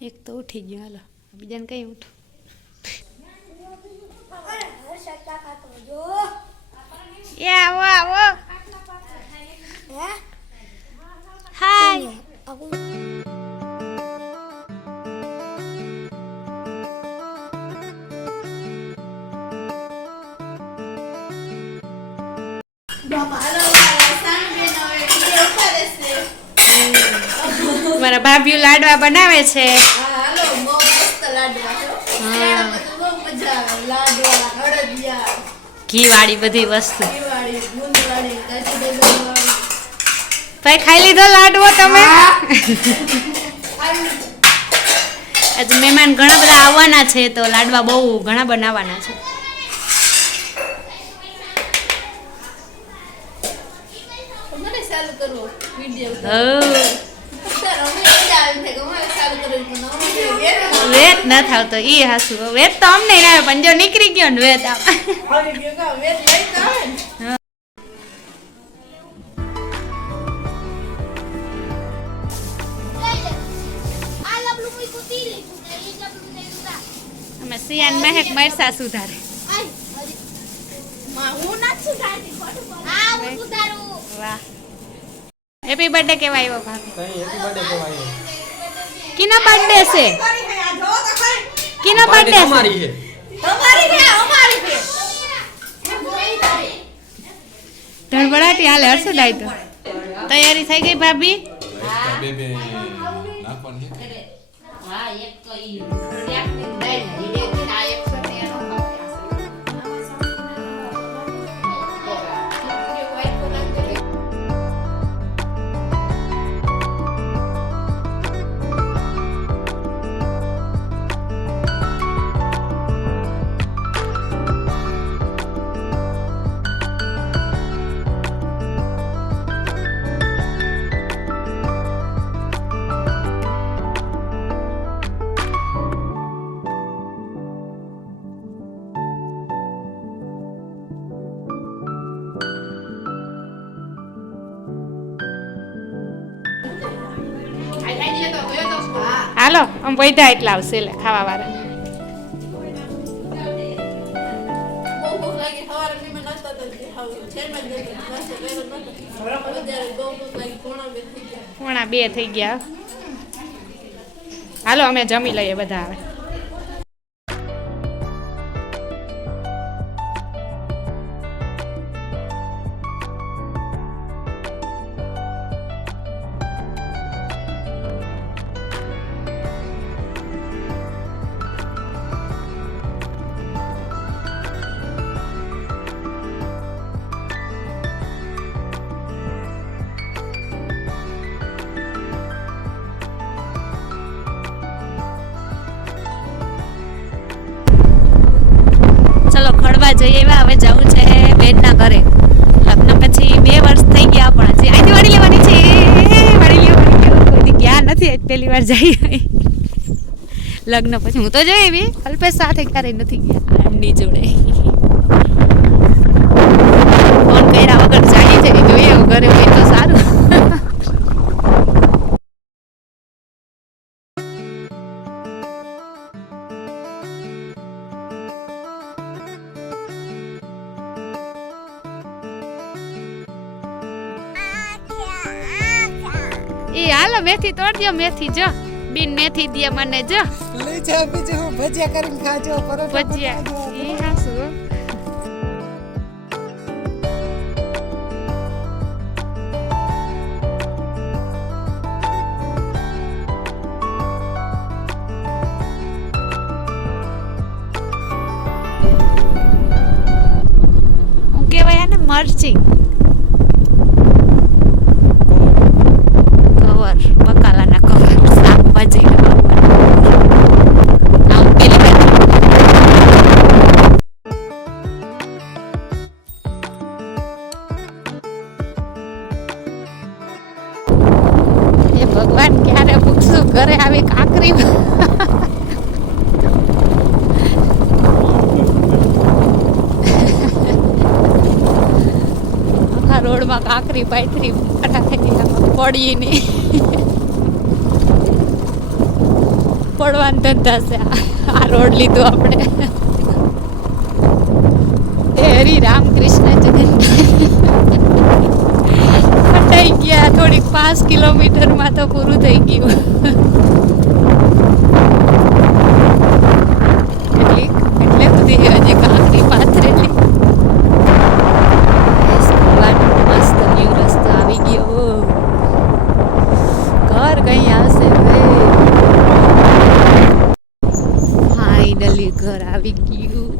એક તો ઉઠી ગયો, હાલો બીજાને કઈ ઉઠું. એ આવો આવો. હાય. મારા ભાભીઓ લાડવા બનાવે છે. ઘી વાળી બધી વસ્તુ. ભાઈ ખાઈ લીધો લાડવો તમે? આજે મહેમાન ઘણા બધા આવવાના છે તો લાડવા બહુ ઘણા બનાવવાના છે. વેત ન થાવતો ઈ હાસુ. વેત તો અમને ના આવે પણ જો નીકળી ગયો ને વેત અમે સિયાન મહેક મરસા સુધારે. વાહ. હેપી બર્થડે કેવા આવ્યો ભાભી? હેપી બર્થડે કેવા આવ્યો? કિનો બર્થડે છે? કિનો બર્થડે છે? તમારી છે. અમારી છે. ધડબડાટી હાલે હર્ષદાઈ તો. તૈયારી થઈ ગઈ ભાભી? બે નાખવાની છે. હા એક તો ઈ એકની દઈ ને આ 100 ને એનો હાલો આમ વૈધા એટલા આવશે એટલે ખાવા વાળા. પોણા 2 થઈ ગયા. હાલો અમે જમી લઈએ બધા આવે. ચલો ખડવા જઈએ. હવે જવું છે બેનના ઘરે. લગ્ન પછી 2 વર્ષ થઈ ગયા પણ હજી અહીંથી વાડી લેવાની છે. વાડી લ્યો કોઈ ગયા નથી, પહેલી વાર જઈ. લગ્ન પછી હું તો જઈ એવી અલ્પેશ સાથે ક્યારેય નથી ગયા એમની જોડે. ફોન કર્યા વગર જાણી જઈ જોઈએ ઘરે હોય તો સારું. એ હાલો મેથી તોડજો. મેથી જો બિન મેથી દે મને જો. લઈ જાવ બીજું હું ભજીયા કરીને ખાજો. ભજીયા એ હાસુ. હું કેવાય ને મરચી કવર, બકાલાના કવર, શાકભાજી એ ભગવાન ક્યારે પૂછશું ઘરે આવી કાકરી. આખા રોડમાં કાકરી પાથરી પડી નહીં. પડવાનું ધંધા છે આ રોડ લીધો આપણે હરી રામકૃષ્ણ જગન્નાથ ફટાઈ ગયા થોડીક 5 કિલોમીટરમાં તો પૂરું થઈ ગયું એટલે સુધી હજી કાંકરી પાથરેલી મસ્ત ન્યુ રસ્તો આવી ગયો ઘર કઈ આવશે ફાઇનલી ઘર આવી ગયું